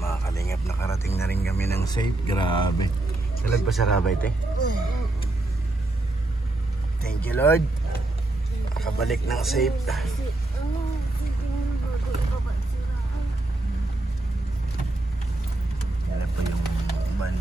mga kalingap, nakarating na rin kami ng safe. Grabe. Talag pa sa Rabay, te. Thank you, Lord. Nakabalik ng safe. Yan po yung van.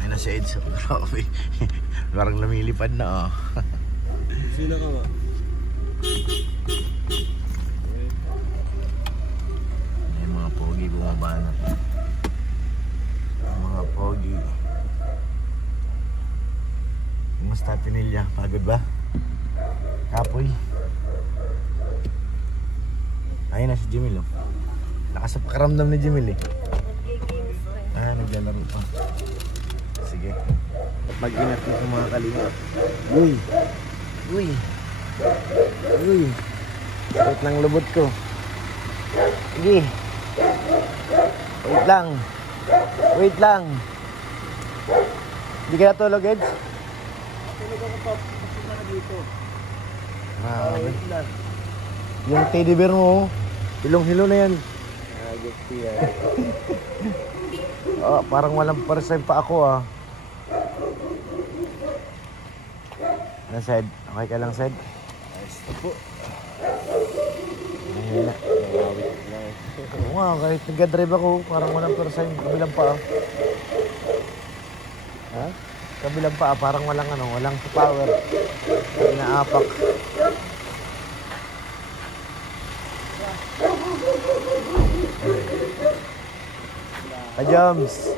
Ay na si Eds. Grabe. Parang lumilipad na, oh. Sino ka ba? Yung mga pogi bumaba na. Mga pogi. Kumusta Pinilya? Pagod ba? Kapoy. Ayun na si Jimil, oh. Lakas sa pakaramdam ni Jimil, eh. Naglalaro pa. Sige. Mag-ingat dito mga kalingap. Uy! Uy! Uy! Sakit ng lubot ko. Sige. Wait lang. Wait lang. Hindi ka natulog, Eds? Tulog ako pa. Pupunta na dito. Wait lang. Yung teddy bear mo, hilong-hilo na yan. Gusto yan. Oh, parang walang percent pa ako, ah. Ano, Sed? Okay ka lang, Sed? Ayos na po. Ayun na. Oo nga, kahit nag-drive ako, parang walang percent. Kabilang pa, ah. Ha? Kabilang pa, ah. Parang walang ano, walang power. Inaapak. Joms.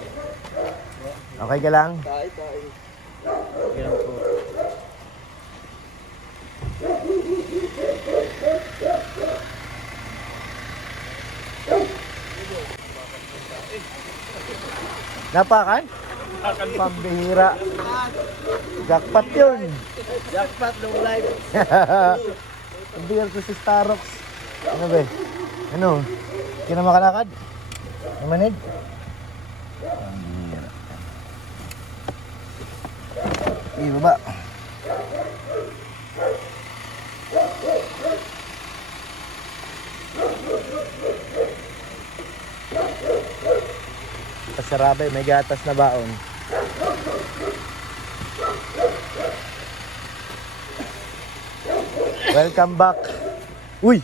Okay ka lang? Tayo. Yan po. Napakan? Pambihira. Jackpot yun. Jackpot long life. Pambihira ko si Starox. Ano ba? Ano? Hindi ka na makalakad? Namanid? Pambihira. Baba. Sa Rabay, may gatas na baon. Welcome back. Uy!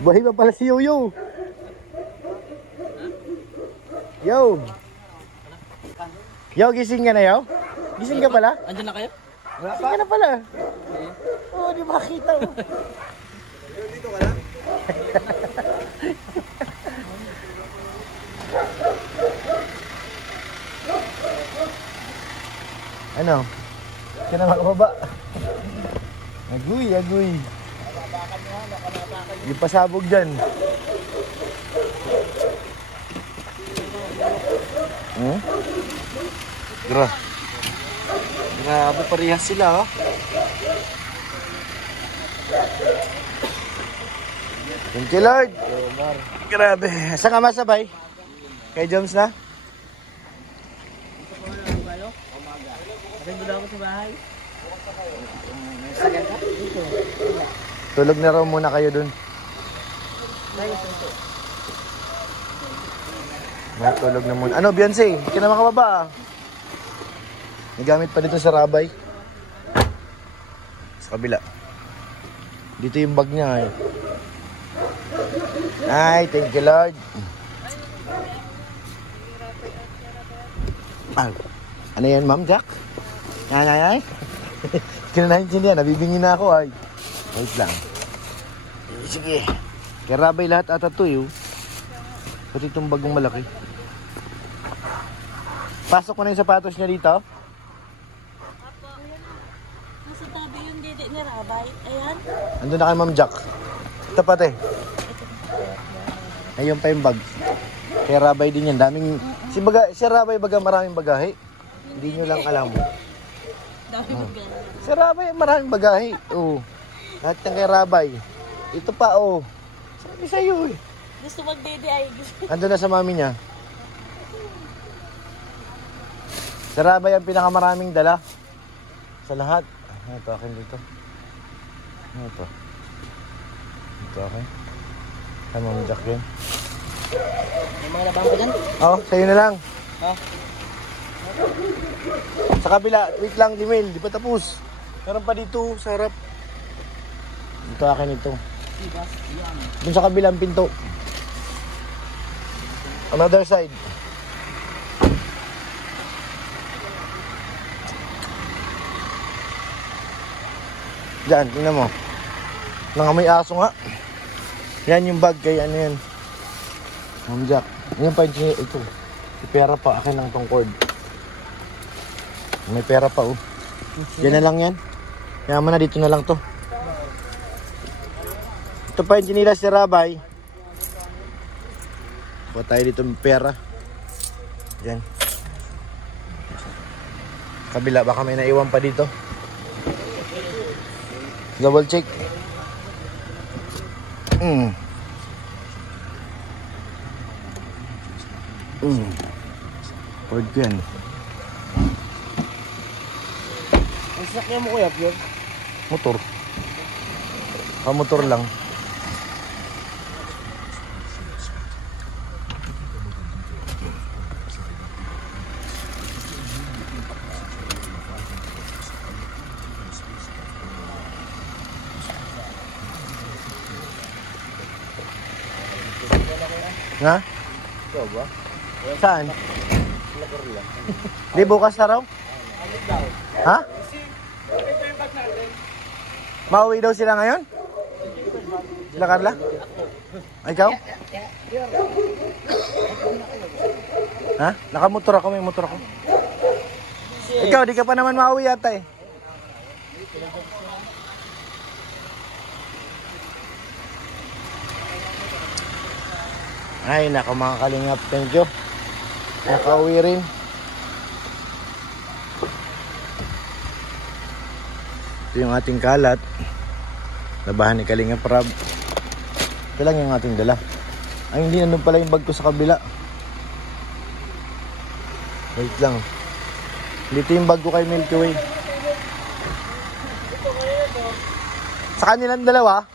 Buhay pa pala si Yoyo. Yo! Yo, gising ka na, Yo? Gising ka pala? Andiyan na kayo? Gising ka na pala. Oo, di makita mo. Dito ka na? Ano? Kaya na makababa. Aguy. Yung pasabog dyan. Grabe, parehas sila, oh. Thank you, Lord. Grabe. Saan ka masabay? Kay Joms na? Atin doon ako sa bahay. Tulog na raw muna kayo dun. Matulog na muna. Ano, Beyonce? Hindi ka na makababa, ah. Nagamit pa dito sa Rabay. Sa kabila. Dito yung bag niya, eh. Ay, thank you, Lord. Ano yan, Ma'am Jack? Ay. Kinanaintindihan, nabibingin na ako, ay. Wait lang. Sige. Kaya Rabay lahat ata to, yun. Pati itong bagong malaki. Pasok ko na yung sapatos niya dito. Nasa tabi yung dede ni Rabay. Ayan. Andun na kay Ma'am Jack. Ito pati. Ayun pa yung bag. Kaya Rabay din yan. Daming... Si Rabay baga maraming bagahe. Hindi nyo lang alam. Dami magana. Si Rabay maraming bagahe. Oo. Lahat ng kay Rabay. Ito pa, oh. Sabi sa'yo, eh. Gusto mag-dede ay gusto. Andun na sa mami niya. Si Rabay ang pinakamaraming dala. sa lahat. Ito akin dito. Ito. Ito akin. Kay Ma'am Jack yun. May mga labang ko dyan. Oh, sa'yo na lang. Oh. Sa kabila, wait lang, Dimel, di pa tapos. Meron pa dito, sa harap. Ito akin ito. Dun sa kabilang pinto. Another side. Diyan, tingnan mo. Nangamoy aso nga. Yan yung bag kay ano yan. Ma'am Jack. Yan pa yung ito. May pera pa. Akin lang tong cord. May pera pa oh. Yan na lang yan. Yaman na dito na lang to. Ito pa yung chinilas si Rabay. Kuha tayo dito ng pera. Yan. Kabila baka may naiwan pa dito. Double check. Cord ko yan. Ang sakyan mo kuya, Pure? Motor. Motor lang. Ha? Ito ba? Saan? Di bukas na raw? Ha? Mauwi daw sila ngayon? Sila Carla? Ikaw? Ha? Nakamotor ako, may motor ako. Ikaw, di ka pa naman mauwi yata eh. Ay, nako mga kalingap, thank you. Nakauwi rin. Ito yung ating kalat. Labahan ni Kalingap Rab. Ito lang yung ating dala. Ay, hindi, nandun pala yung bag ko sa kabila. Wait lang. Dito yung bag ko kay Milky Way. Sa kanilang dalawa?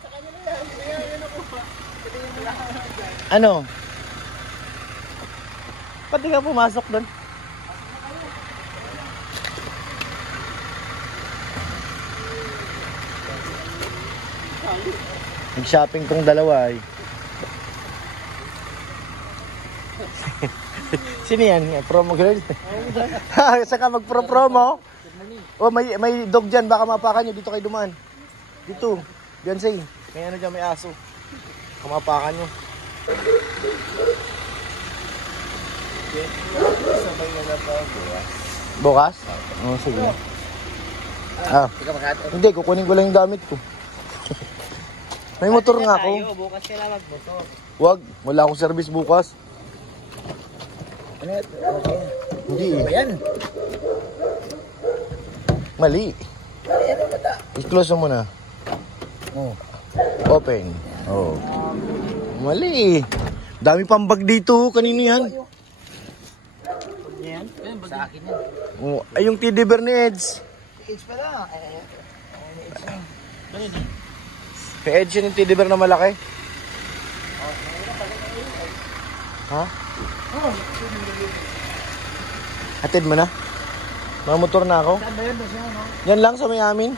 Ano? Pati ka pumasok doon? Nag-shopping tong dalawa ay. Sino yan? Promo girl? Saka mag-promo? Oh, may dog dyan. Baka mapakan nyo. Dito kayo dumaan. Dito. Beyonce. May ano dyan, may aso. Kamapakan nyo. Sabay na lang pa bukas. Bukas? Oo, sige. Hindi, kukunin ko lang yung gamit ko. May motor nga ako. Bukas sila magmotor. Wag, wala akong service bukas. Ano yan? Hindi Ano ba yan? Mali. I-close mo muna. Oh. Open. Oh. Mali. Dami pang bag dito. Kanino yan? Yan? Sa akin yan. Oh, ay yung teddy bear ni Eds. Age pala. Kay Eds yun yung teddy bear na malaki. Ha? Hatid mo na? Mamotor na ako. Saan ba yun? Basta yan, no? Yan lang sa may amin.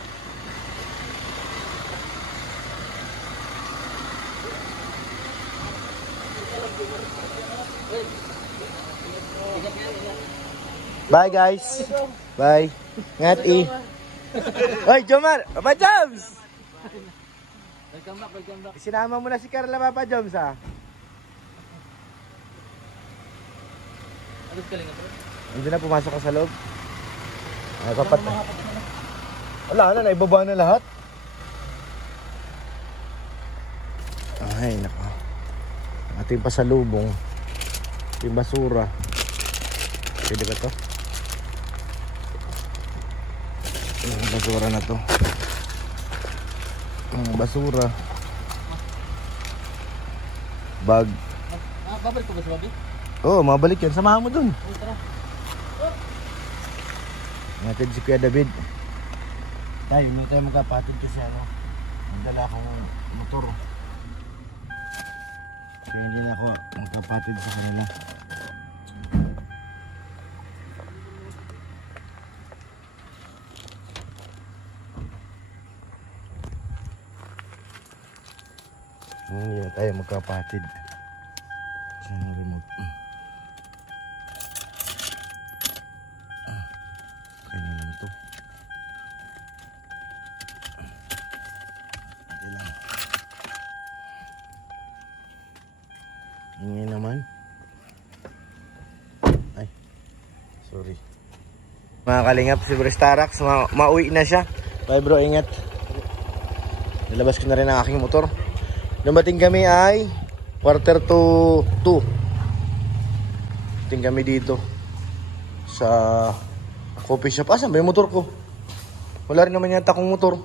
Bye guys. Bye. Ngati. Hoy, Jomar. Papa Joms. Welcome back, welcome back. Sinama mo na si Carla, Papa Joms, ha? Ano ka lang ito? Hindi na pumasok ka sa loob. Ay, kapat. Wala na, naibaba na lahat. Ay, nako. Ating pasalubong. Ating basura. Pwede ba to? Basura na to. Basura. Bag. Babalik ko ba si Bobby? Oo, mabalik yan. Samahan mo dun. Tara. Natin si Kuya David. Tayo, hindi tayo magkapatid kasi ano, magdala akong motor. Kaya hindi na ako magkapatid sa kanila. Hindi na tayo magkapatid. Saan ang remote? Okay naman ito. Pati lang. Ingay naman. Ay, sorry. Mga kalingap, si Bro Starax, mauwi na siya. Bye bro, ingat. Nilabas ko na rin ang aking motor. Dumating kami ay 1:45. Dumating kami dito sa coffee shop. Asan ba yung motor ko? Wala rin naman yata akong motor.